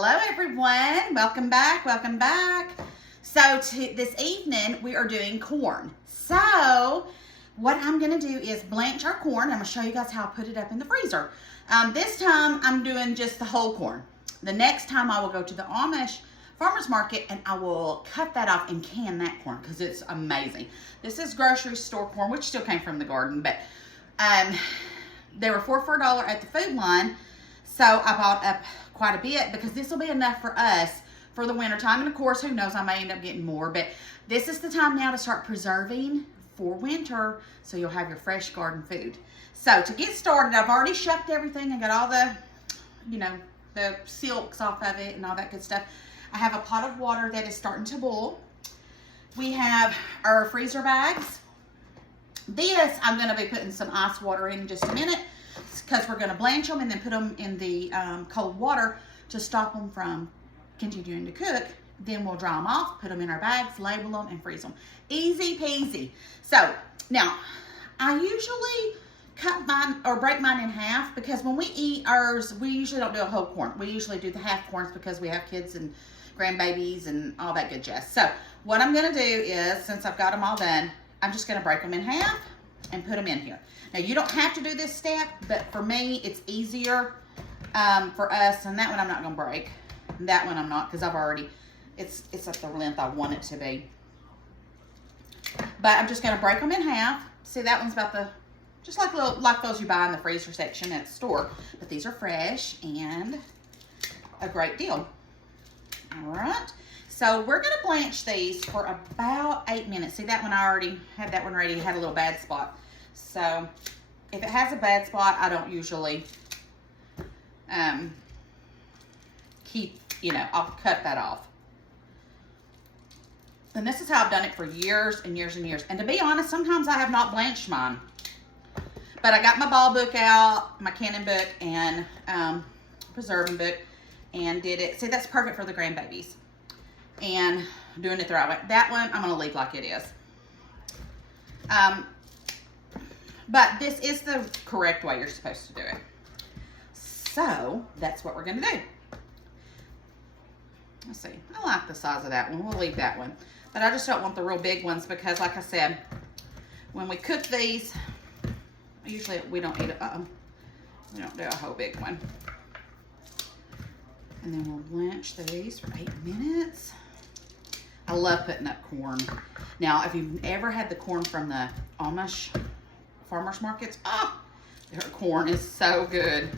Hello everyone, welcome back, welcome back. So this evening we are doing corn. So what I'm gonna do is blanch our corn. I'm gonna show you guys how I put it up in the freezer. This time I'm doing just the whole corn. The next time I will go to the Amish farmer's market and I will cut that off and can that corn because it's amazing. This is grocery store corn, which still came from the garden, but they were $4 for $1 at the food line. So I bought up quite a bit because this will be enough for us for the winter time. And of course, who knows, I may end up getting more, but this is the time now to start preserving for winter so you'll have your fresh garden food. So to get started, I've already shucked everything. I got all the, the silks off of it and all that good stuff. I have a pot of water that is starting to boil. We have our freezer bags. This, I'm gonna be putting some ice water in just a minute because we're going to blanch them and then put them in the cold water to stop them from continuing to cook. Then we'll dry them off, put them in our bags, label them, and freeze them. Easy peasy. So now, I usually cut mine or break mine in half because when we eat ours, we usually don't do a whole corn. We usually do the half corns because we have kids and grandbabies and all that good jazz. So what I'm going to do is, since I've got them all done, I'm just going to break them in half and put them in here. Now, you don't have to do this step, but for me, it's easier for us. And that one I'm not going to break. And that one I'm not because I've already, it's at the length I want it to be. But I'm just going to break them in half. See, that one's about the, just like those you buy in the freezer section at the store. But these are fresh and a great deal. All right. So we're going to blanch these for about 8 minutes. See, that one I already had that one ready. It had a little bad spot. So if it has a bad spot, I don't usually keep, I'll cut that off. And this is how I've done it for years and years and years. And to be honest, sometimes I have not blanched mine. But I got my ball book out, my canning book, and preserving book, and did it. See, that's perfect for the grandbabies. And doing it the right way. That one, I'm going to leave like it is. But this is the correct way you're supposed to do it. So, that's what we're going to do. Let's see. I like the size of that one. We'll leave that one. But I just don't want the real big ones because, like I said, when we cook these, usually we don't eat it. We don't do a whole big one. And then we'll blanch these for 8 minutes. I love putting up corn. Now, if you've ever had the corn from the Amish farmers markets, their corn is so good.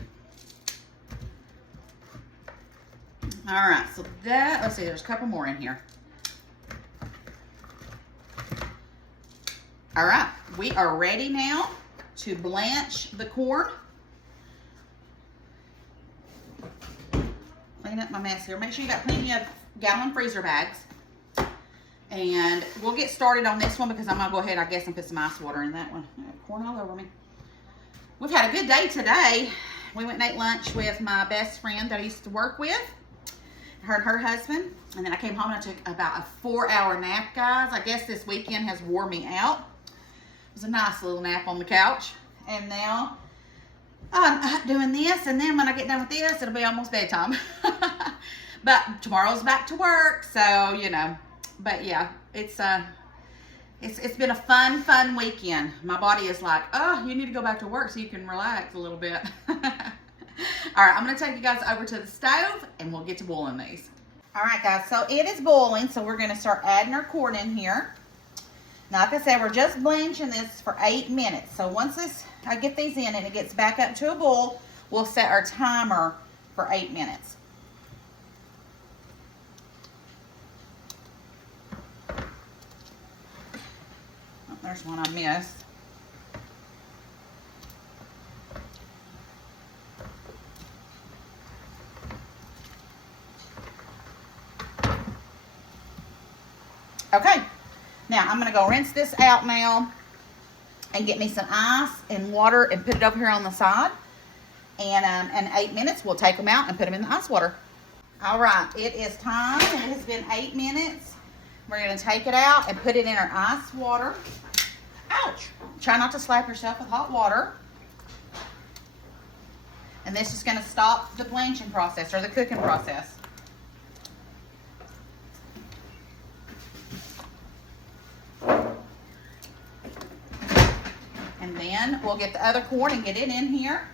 All right, so that, let's see, there's a couple more in here. All right, we are ready now to blanch the corn. Clean up my mess here. Make sure you got plenty of gallon freezer bags. And we'll get started on this one because I'm going to go ahead, I guess, and put some ice water in that one. I have corn all over me. We've had a good day today. We went and ate lunch with my best friend that I used to work with. Her and her husband. And then I came home and I took about a 4-hour nap, guys. I guess this weekend has wore me out. It was a nice little nap on the couch. And now I'm doing this. And then when I get done with this, it'll be almost bedtime. But tomorrow's back to work. So, But yeah, it's been a fun weekend. My body is like, oh, you need to go back to work so you can relax a little bit. All right, I'm going to take you guys over to the stove and we'll get to boiling these. All right, guys, so it is boiling, so we're going to start adding our corn in here. Now, like I said, we're just blanching this for 8 minutes. So once I get these in and it gets back up to a boil, we'll set our timer for 8 minutes. There's one I missed. Okay, now I'm going to go rinse this out now and get me some ice and water and put it over here on the side. And in 8 minutes, we'll take them out and put them in the ice water. All right, it is time. It has been 8 minutes. We're going to take it out and put it in our ice water. Ouch! Try not to slap yourself with hot water. And this is going to stop the blanching process or the cooking process. we'll get the other corn and get it in here.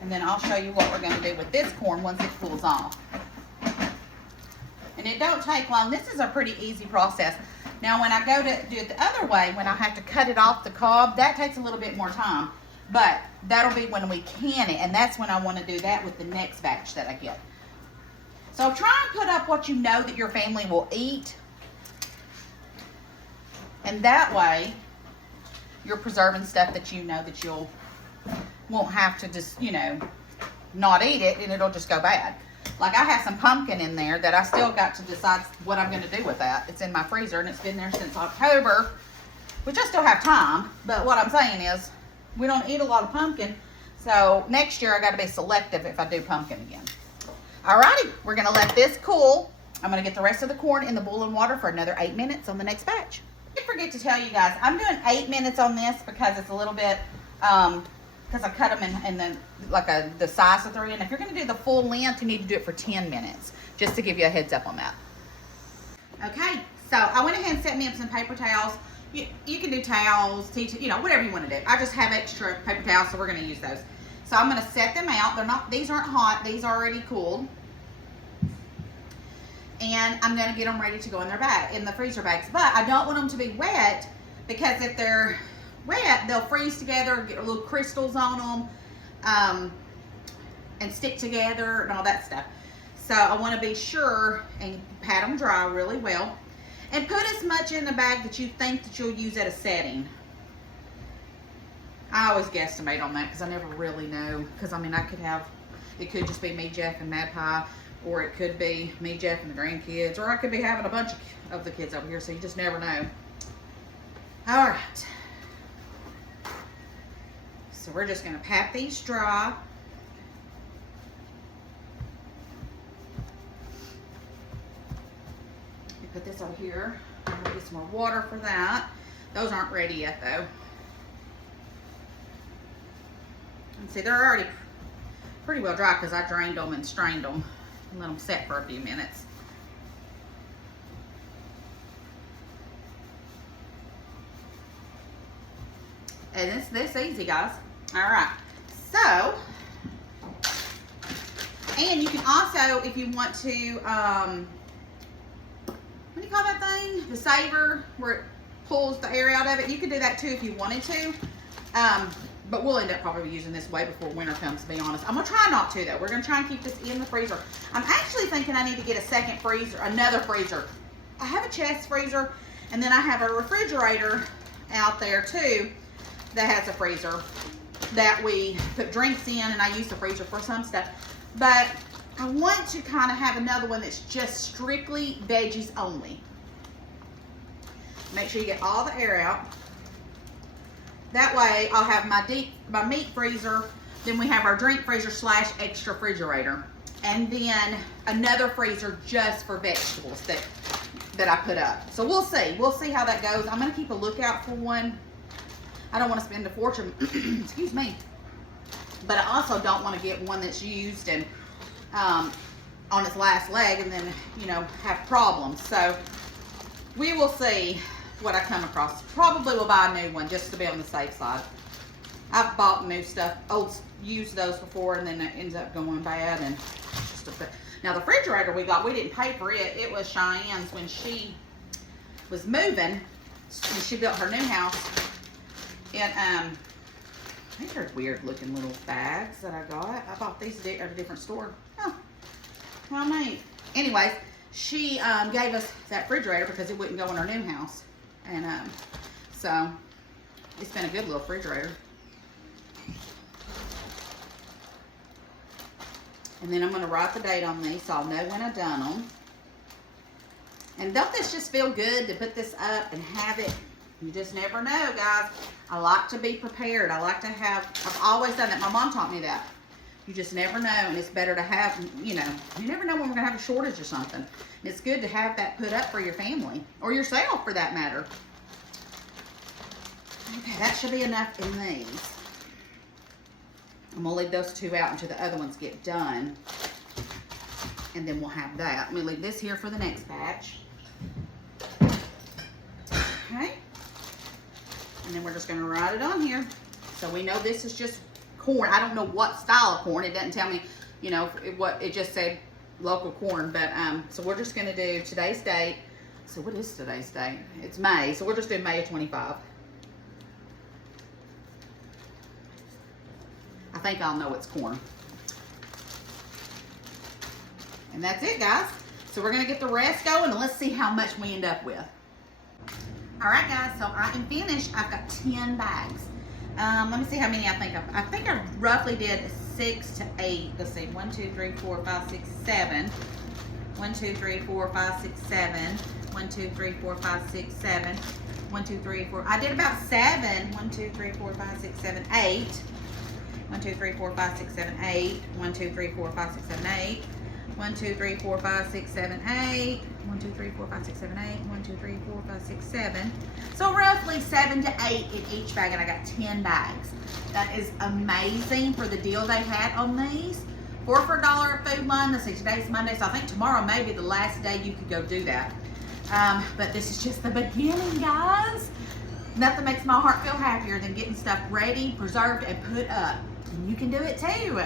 And then I'll show you what we're going to do with this corn once it cools off. And it don't take long. This is a pretty easy process. Now, when I go to do it the other way, when I have to cut it off the cob, that takes a little bit more time. But that'll be when we can it, and that's when I want to do that with the next batch that I get. So try and put up what you know that your family will eat. And that way, you're preserving stuff that you know that you'll won't have to just, you know, not eat it, and it'll just go bad. Like, I have some pumpkin in there that I still got to decide what I'm going to do with that. It's in my freezer, and it's been there since October, which I still have time. But what I'm saying is, we don't eat a lot of pumpkin, so next year I got to be selective if I do pumpkin again. Alrighty, we're going to let this cool. I'm going to get the rest of the corn in the boiling water for another 8 minutes on the next batch. I forget to tell you guys, I'm doing 8 minutes on this because it's a little bit, because I cut them in the size of 3. And if you're going to do the full length, you need to do it for 10 minutes, just to give you a heads up on that. Okay, so I went ahead and set me up some paper towels. You can do towels, you know, whatever you want to do. I just have extra paper towels, so we're going to use those. So I'm going to set them out. These aren't hot. These are already cooled. And I'm going to get them ready to go in the freezer bags. But I don't want them to be wet, because if they're wet, they'll freeze together, get little crystals on them, and stick together and all that stuff. So I want to be sure and pat them dry really well. And put as much in the bag that you think that you'll use at a setting. I always guesstimate on that because I never really know. Because, I mean, it could just be me, Jeff, and Mad Pie. Or it could be me, Jeff, and the grandkids. Or I could be having a bunch of the kids over here. So you just never know. All right. So we're just going to pat these dry. Put this over here. I'm gonna get some more water for that. Those aren't ready yet though. And see, they're already pretty well dry because I drained them and strained them and let them set for a few minutes. And it's this easy, guys. All right. So, and you can also, if you want to, what do you call that thing? The saver, where it pulls the air out of it. You could do that too if you wanted to. But we'll end up probably using this way before winter comes, to be honest. I'm going to try not to, though. We're going to try and keep this in the freezer. I'm actually thinking I need to get a second freezer, another freezer. I have a chest freezer, and then I have a refrigerator out there, too, that has a freezer that we put drinks in, and I use the freezer for some stuff. But I want to kind of have another one that's just strictly veggies only. Make sure you get all the air out. That way I'll have my meat freezer, then we have our drink freezer / extra refrigerator. And then another freezer just for vegetables that I put up. So we'll see. We'll see how that goes. I'm going to keep a lookout for one. I don't want to spend a fortune, excuse me. But I also don't want to get one that's used and on its last leg and then, you know, have problems. So we will see what I come across. Probably will buy a new one just to be on the safe side. I've bought new stuff, used those before, and then it ends up going bad. And just a bit. Now the refrigerator we got, we didn't pay for it. It was Cheyenne's when she was moving. And she built her new house. And I think they're weird looking little bags that I got. I bought these at a different store. Oh, how neat. Anyways, she gave us that refrigerator because it wouldn't go in our new house. And so it's been a good little refrigerator. And then I'm going to write the date on these so I'll know when I've done them. And don't this just feel good to put this up and have it? You just never know, guys. I like to be prepared. I like to have, I've always done that. My mom taught me that. You just never know, and it's better to have, you know, you never know when we're going to have a shortage or something. And it's good to have that put up for your family, or yourself for that matter. Okay, that should be enough in these. I'm going to leave those two out until the other ones get done. And then we'll have that. Let me leave this here for the next batch. Okay. And then we're just going to write it on here. So we know this is just corn. I don't know what style of corn. It doesn't tell me, you know, it just said local corn. But so we're just gonna do today's date. So what is today's date? It's May. So we're just doing May of 25. I think I'll know it's corn. And that's it, guys. So we're gonna get the rest going and let's see how much we end up with. All right, guys, so I am finished. I've got 10 bags. Let me see how many I think I roughly did 6 to 8. Let's see, 1, 2, 3, 4, 5, 6, 7. 1, 2, 3, 4, 5, 6, 7. 1, 2, 3, 4, 5, 6, 7. 1, 2, 3, 4. I did about 7. 1, 2, 3, 4, 5, 6, 7, 8. 1, 2, 3, 4, 5, 6, 7, 8. 1, 2, 3, 4, 5, 6, 7, 8. 1, 2, 3, 4, 5, 6, 7, 8. 1, 2, 3, 4, 5, 6, 7, 8. 1, 2, 3, 4, 5, 6, 7. So roughly 7 to 8 in each bag, and I got 10 bags. That is amazing for the deal they had on these. 4 for $1 at Food Line. Let's see, today's Monday, so I think tomorrow may be the last day you could go do that. But this is just the beginning, guys. Nothing makes my heart feel happier than getting stuff ready, preserved, and put up. And you can do it too.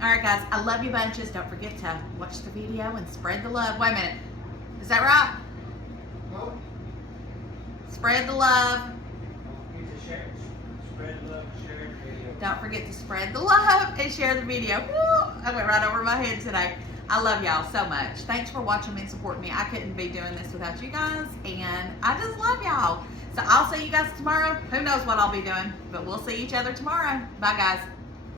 All right, guys, I love you bunches. Don't forget to watch the video and spread the love. Wait a minute. Is that right? What? Spread the love. Spread the love, share the video. Don't forget to spread the love and share the video. Woo! I went right over my head today. I love y'all so much. Thanks for watching me and supporting me. I couldn't be doing this without you guys, and I just love y'all. So I'll see you guys tomorrow. Who knows what I'll be doing, but we'll see each other tomorrow. Bye, guys.